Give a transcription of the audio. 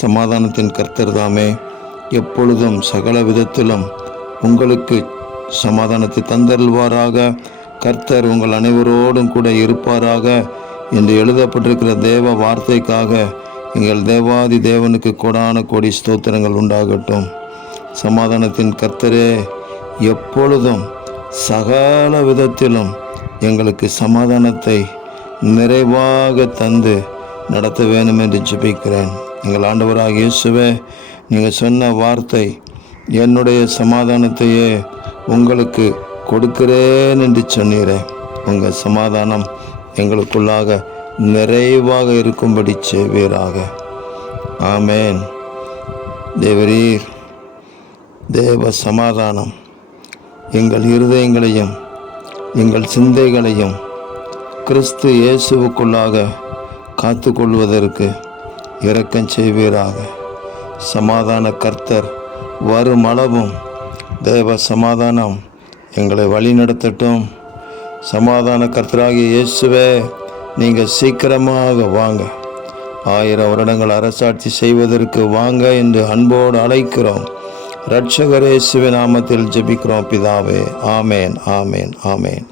சமாதானத்தின் கர்த்தர் தாமே எப்பொழுதும் சகல விதத்திலும் உங்களுக்கு சமாதானத்தை தந்தருள்வாராக. கர்த்தர் உங்கள் அனைவரோடும் கூட இருப்பாராக என்று எழுதப்பட்டிருக்கிற தேவ வார்த்தைக்காக எங்கள் தேவாதி தேவனுக்கு கோடான கோடி ஸ்தோத்திரங்கள் உண்டாகட்டும். சமாதானத்தின் கர்த்தரே எப்பொழுதும் சகல விதத்திலும் எங்களுக்கு சமாதானத்தை நிறைவாக தந்து நடத்த வேண்டும் என்று ஜெபிக்கிறேன். எங்கள் ஆண்டவராகிய இயேசுவே, நீங்கள் சொன்ன வார்த்தை, என்னுடைய சமாதானத்தையே உங்களுக்கு கொடுக்கிறேன் என்று சொன்னீரே. உங்கள் சமாதானம் எங்களுக்குள்ளாக நிறைவாக இருக்கும்படி செய்வீராக. ஆமேன். தேவரீர் தேவ சமாதானம் எங்கள் இருதயங்களையும் எங்கள் சிந்தைகளையும் கிறிஸ்து இயேசுவுக்குள்ளாக காத்து கொள்வதற்கு இரக்கம் செய்வீராக. சமாதான கர்த்தர் வருமளவும் தேவ சமாதானம் எங்களை வழிநடத்தட்டும். சமாதான கர்த்தராகிய இயேசுவே, நீங்கள் சீக்கிரமாக வாங்க. 1000 வருடங்கள் அரசாட்சி செய்வதற்கு வாங்க என்று அன்போடு அழைக்கிறோம். இரட்சகர் இயேசுவின் நாமத்தில் ஜெபிக்கிறோம் பிதாவே. ஆமேன், ஆமேன், ஆமேன்.